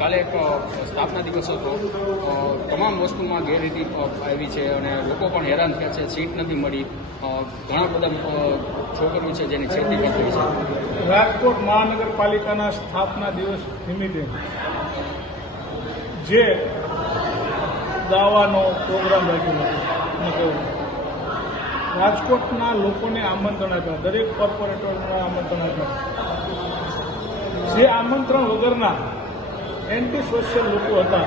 કાલે એક સ્થાપના દિવસ હતો. તમામ વસ્તુમાં ગેરરીતિ આવી છે અને લોકો પણ હેરાન થયા છે. સીટ નથી મળી. ઘણા બધા છોકરીઓ છે જેની છેતી કરતી છે. રાજકોટ મહાનગરપાલિકાના સ્થાપના દિવસ નિમિત્તે જે દાવાનો પ્રોગ્રામ રાખ્યો હતો રાજકોટના લોકોને આમંત્રણ આપ્યા, દરેક કોર્પોરેટરોને આમંત્રણ આપ્યા. જે આમંત્રણ વગરના એન્ટી સોશિયલ લોકો હતા,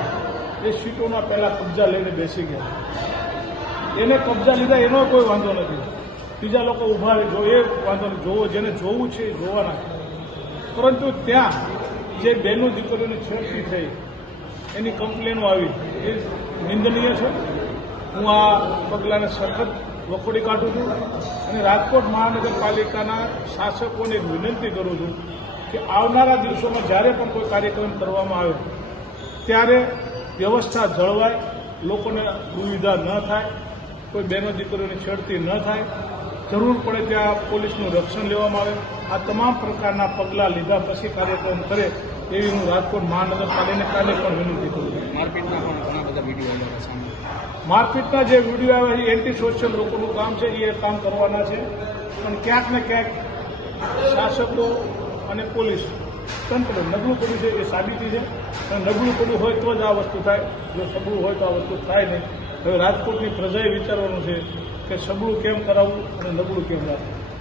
એ સીટોના પહેલા કબજા લઈને બેસી ગયા. એને કબજા લીધા, એનો કોઈ વાંધો નથી. બીજા લોકો રહે, જો એ વાંધો જોવો, જેને જોવું છે એ જોવાના પરંતુ ત્યાં જે બેનો દીકરીઓની છેડતી થઈ, એની કમ્પ્લેનો આવી. એ નિંદનીય છે. હું આ પગલાંને સખત વખોડી કાઢું છું અને રાજકોટ મહાનગરપાલિકાના શાસકોને વિનંતી કરું છું કે આવનારા દિવસોમાં જ્યારે પણ કોઈ કાર્યક્રમ કરવામાં આવે ત્યારે વ્યવસ્થા જળવાય લોકોને દુવિધા ન થાય કોઈ બહેનો દીકરીઓની છેડતી ન થાય. જરૂર પડે ત્યાં પોલીસનું રક્ષણ લેવામાં આવે. આ તમામ પ્રકારના પગલાં લીધા પછી કાર્યક્રમ કરે એવી હું રાજકોટ મહાનગરપાલિકાને પણ વિનંતી કરું છું. મારપીટના પણ ઘણા બધા વીડિયો આવ્યા સામે. મારપીટના જે વીડિયો આવ્યા છે એન્ટી સોશિયલ લોકોનું કામ છે એ કામ કરવાના છે. પણ ક્યાંક ને ક્યાંક શાસકો અને પોલીસ તંત્ર નબળું પડ્યું છે એ સાબિતી છે. અને નબળું પડ્યું હોય તો જ આ વસ્તુ થાય. જો સબળું હોય તો આ વસ્તુ થાય નહીં. હવે રાજકોટની પ્રજાએ વિચારવાનું છે કે સબળું કેમ કરાવવું અને નબળું કેમ રાખવું?